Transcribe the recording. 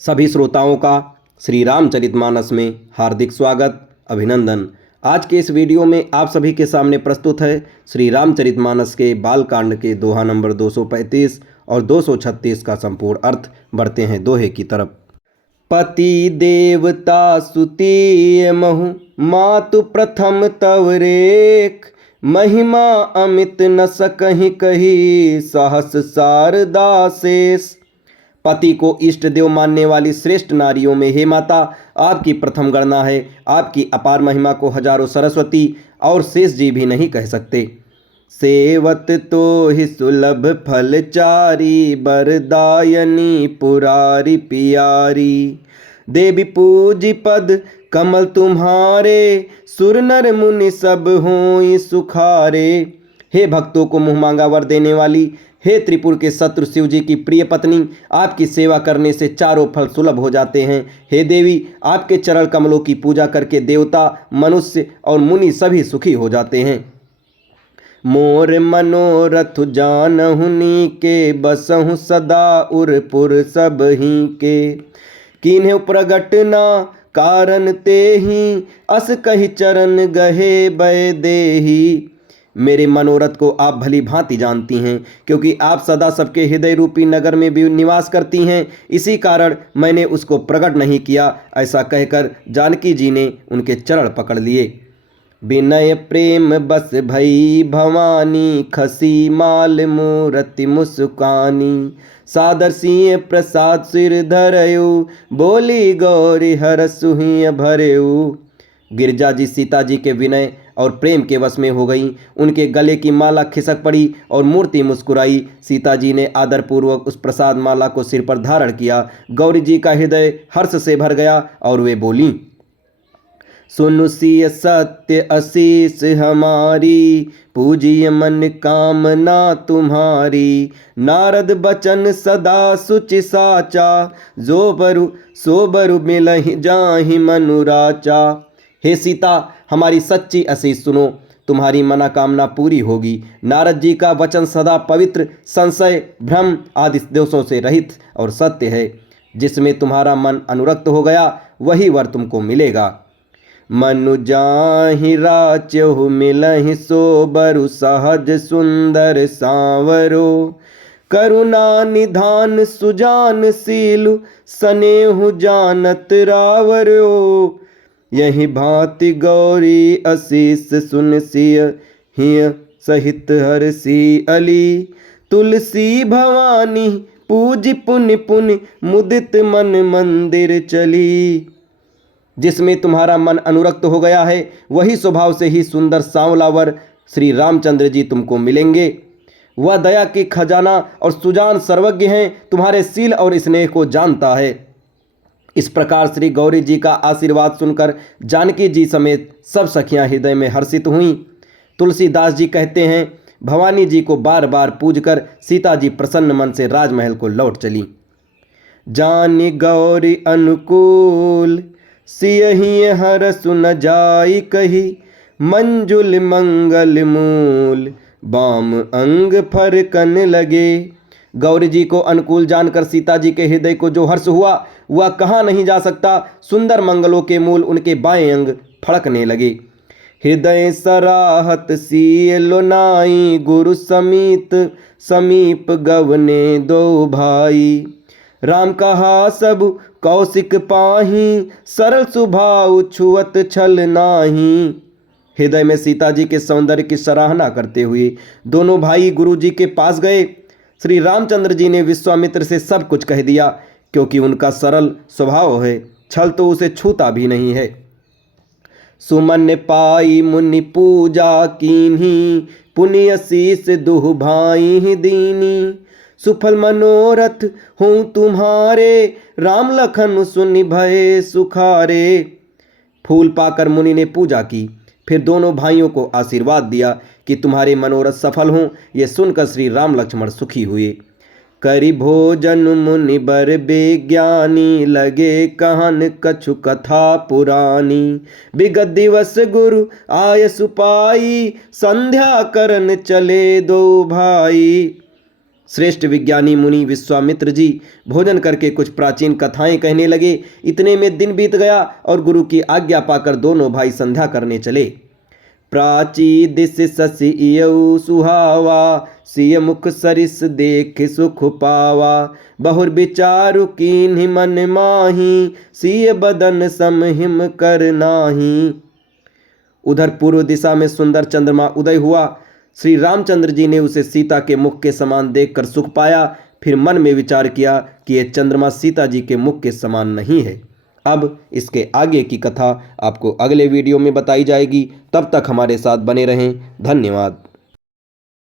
सभी श्रोताओं का श्री रामचरितमानस में हार्दिक स्वागत अभिनंदन। आज के इस वीडियो में आप सभी के सामने प्रस्तुत है श्री रामचरितमानस के बालकांड के दोहा नंबर 235 और 236 का संपूर्ण अर्थ। बढ़ते हैं दोहे की तरफ। पति देवता सुतीय महु मातु प्रथम तव रेख, महिमा अमित न सकहि कही सहस शारदा शेष। पति को इष्ट देव मानने वाली श्रेष्ठ नारियों में हे माता, आपकी प्रथम गणना है। आपकी अपार महिमा को हजारों सरस्वती और शेष जी भी नहीं कह सकते। सेवत तो ही सुलभ फल चारी, बरदायनी पुरारी पियारी। देवी पूजी पद कमल तुम्हारे, सुर नर मुनि सब होई सुखारे। हे भक्तों को मुँह मांगा वर देने वाली, हे त्रिपुर के शत्रु शिव जी की प्रिय पत्नी, आपकी सेवा करने से चारों फल सुलभ हो जाते हैं। हे देवी, आपके चरण कमलों की पूजा करके देवता, मनुष्य और मुनि सभी सुखी हो जाते हैं। मोर मनोरथ जानहु नीके, बसहु सदा उरपुर सब ही के। कीन्हु प्रगट ना कारण तेहि, अस कहि चरण गहे बै देहि। मेरे मनोरथ को आप भली भांति जानती हैं, क्योंकि आप सदा सबके हृदय रूपी नगर में भी निवास करती हैं। इसी कारण मैंने उसको प्रकट नहीं किया। ऐसा कहकर जानकी जी ने उनके चरण पकड़ लिए। विनय प्रेम बस भई भवानी, खसी माल मूरति मुस्कानी। सादर सिंह प्रसाद सिर धरयु, बोली गौरी हर सुहिय भरयु। गिरजा जी सीता जी के विनय और प्रेम के वश में हो गई। उनके गले की माला खिसक पड़ी और मूर्ति मुस्कुराई। सीता जी ने आदरपूर्वक उस प्रसाद माला को सिर पर धारण किया। गौरी जी का हृदय हर्ष से भर गया और वे बोली, सुनु सिय सत्य असीस हमारी, पूजिय मन कामना तुम्हारी। नारद बचन सदा सुचि साचा, जो बरु सो बरु मिलहि जाहि मनुराचा। हे सीता, हमारी सच्ची आशीष सुनो, तुम्हारी मनोकामना पूरी होगी। नारद जी का वचन सदा पवित्र, संशय भ्रम आदि दोषों से रहित और सत्य है। जिसमें तुम्हारा मन अनुरक्त हो गया वही वर तुमको मिलेगा। मनु जाहि राच्यहु मिलहि, सो बरु सहज सुंदर सांवरो। करुणा निधान सुजान सीलु, स्नेहु जानत रावरो। यही भांति गौरी आशीष सुन सिय, हिय सहित हरसी अली। तुलसी भवानी पूज पुनि पुनि, मुदित मन मंदिर चली। जिसमें तुम्हारा मन अनुरक्त हो गया है वही स्वभाव से ही सुंदर सांवलावर श्री रामचंद्र जी तुमको मिलेंगे। वह दया की खजाना और सुजान सर्वज्ञ हैं, तुम्हारे सील और स्नेह को जानता है। इस प्रकार श्री गौरी जी का आशीर्वाद सुनकर जानकी जी समेत सब सखियां हृदय में हर्षित हुईं। तुलसीदास जी कहते हैं, भवानी जी को बार बार पूजकर सीता जी प्रसन्न मन से राजमहल को लौट चली। जानी गौरी अनुकूल, सियहि हर सुन जाई कही। मंजुल मंगल मूल, बाम अंग फरकन लगे। गौरी जी को अनुकूल जानकर सीता जी के हृदय को जो हर्ष हुआ वह कहाँ नहीं जा सकता। सुंदर मंगलों के मूल उनके बाएं अंग फड़कने लगे। हृदय सराहत सीय लोनाई, गुरु समीत समीप गवने दो भाई। राम कहा सब कौशिक पाही, सरल सुभाव छुअत छल नाही। हृदय में सीता जी के सौंदर्य की सराहना करते हुए दोनों भाई गुरु जी के पास गए। श्री रामचंद्र जी ने विश्वामित्र से सब कुछ कह दिया, क्योंकि उनका सरल स्वभाव है, छल तो उसे छूता भी नहीं है। सुमन पाई मुनि पूजा कीन्ही, पुण्य शीस दुह भाई दीनी। सुफल मनोरथ हूँ तुम्हारे, राम लखन सुनि भय सुखारे। फूल पाकर मुनि ने पूजा की, फिर दोनों भाइयों को आशीर्वाद दिया कि तुम्हारे मनोरथ सफल हों। ये सुनकर श्री राम लक्ष्मण सुखी हुए। करि भोजन मुनि बर बेज्ञानी, लगे कहन कछु कथा पुरानी। बिगत दिवस गुरु आय सुपाई, संध्या करन चले दो भाई। श्रेष्ठ विज्ञानी मुनि विश्वामित्र जी भोजन करके कुछ प्राचीन कथाएं कहने लगे। इतने में दिन बीत गया और गुरु की आज्ञा पाकर दोनों भाई संध्या करने चले। प्राची दिस ससी इयऊ सुहावा, सिय मुख सरिस देख सुख पावा। बहुर विचारु कीन्हि मन माही, सिय बदन सम हिम कर नाही। उधर पूर्व दिशा में सुंदर चंद्रमा उदय हुआ। श्री रामचंद्र जी ने उसे सीता के मुख के समान देखकर सुख पाया। फिर मन में विचार किया कि यह चंद्रमा सीता जी के मुख के समान नहीं है। अब इसके आगे की कथा आपको अगले वीडियो में बताई जाएगी। तब तक हमारे साथ बने रहें। धन्यवाद।